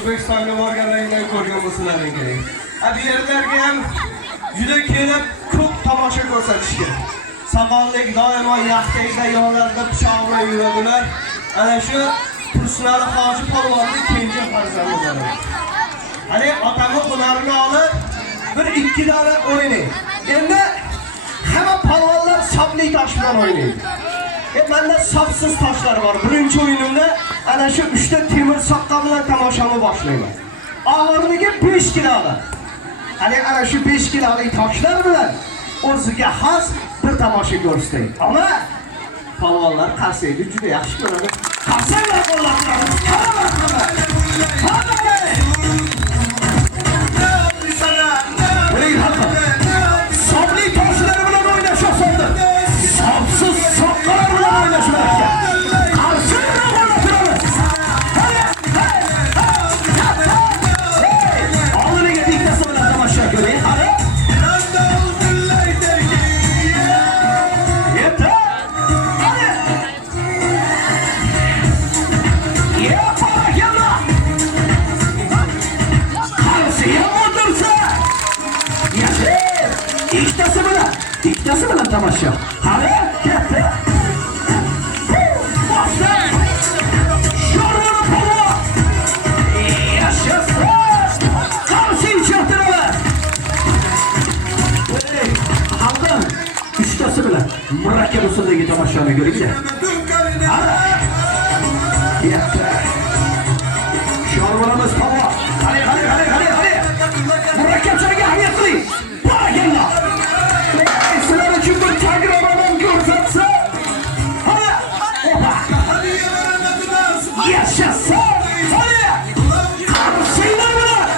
O'zbekistonga borganingdan ko'rgan bo'lsalaring kerak. Bu yerlarga ham juda kelib ko'p tomosha ko'rsatishga. Savollik doimo yaxtayda yo'llarda pichoq bilan yuradilar. Ana shu Tursunali Hoji polvonning kenja farzandidir. Hani otamni hunarini olib bir ikki dona o'ynaydi. Endi hamma polvonlar sopli tosh bilan o'ynaydi. Menda sopsiz toshlar bor. Birinchi o'yinimda ana shu 3 ta temir soqqa bilan tomoshani boshlayman. Og'irligi 5 kilodan. Hani ana shu 5 kilolik toshlar bilan o'ziga xos bir tomosha ko'rsatay. Ammo polvonlar qarsaydi juda yaxshi ko'radi. Qarsaylar qo'llab Sopli toshlar bilan o'ynash osondir. Sopsiz soqqalar bilan o'ynash murakkab. Qarsaylar qo'llab oldiniga diktasi bilan tomosha ko'ring. Hali İktası bilan tomosha. Hali ketdi. Boshla. Sho'rvani polvon. Yashasın. Qarshi chaqtiralar. Hamdan uchtasi bilan murakkab usuldagi tomoshani ko'ring. Hali. Ketdi. Sho'rvanimiz polvon. Hali. Murakkabchilarga ahamiyat qiling. Barakalloh. Sizlar uchun bir takrorlaman ko'rsatsa. Hali. Yashasın. Hali. Qarshinglar bilan.